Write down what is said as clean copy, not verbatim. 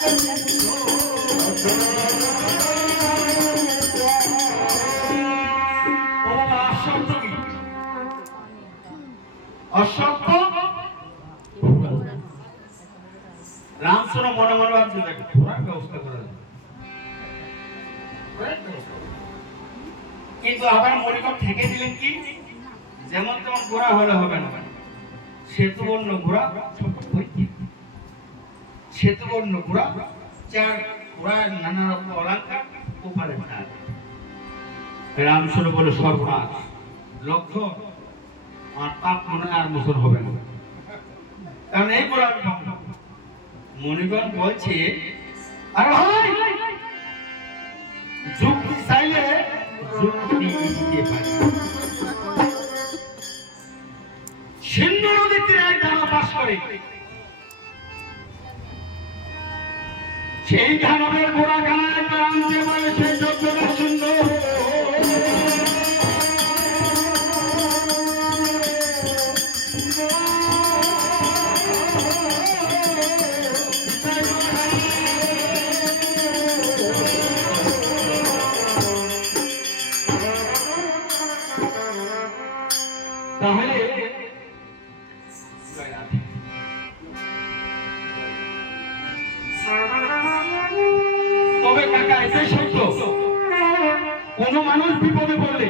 রামচন্দ্র মনে মনে ভাবছে ঘোড়ার ব্যবস্থা করা যায়, কিন্তু আবার মনিকম থেকে দিলেন কি যেমন তেমন ঘোড়া হলে হবে না, শ্বেতবর্ণ ঘোড়া, শ্বেতবর্ণ ঘোড়া, চার ঘোড়ার নানা রকম অলঙ্কার ওপারে ভাড়া। রামচন্দ্র বলে সর্বনাশ, লক্ষ্য আর পাপ মনে আর মোচন হবে না, কারণ এই ঘোড়া মনিগণ বলছে আরে ভাই যুক্তি চাইলে যুক্তি দিতে পারে। সিন্ধু নদীতে এক ধারা বাস করে, সেই ধানবের গোড়া গানায় আনতে পারে সেই যজ্ঞটা সুন্দর। তাহলে তবে কাকা এটাই সত্য, কোন মানুষ বিপদে পড়লে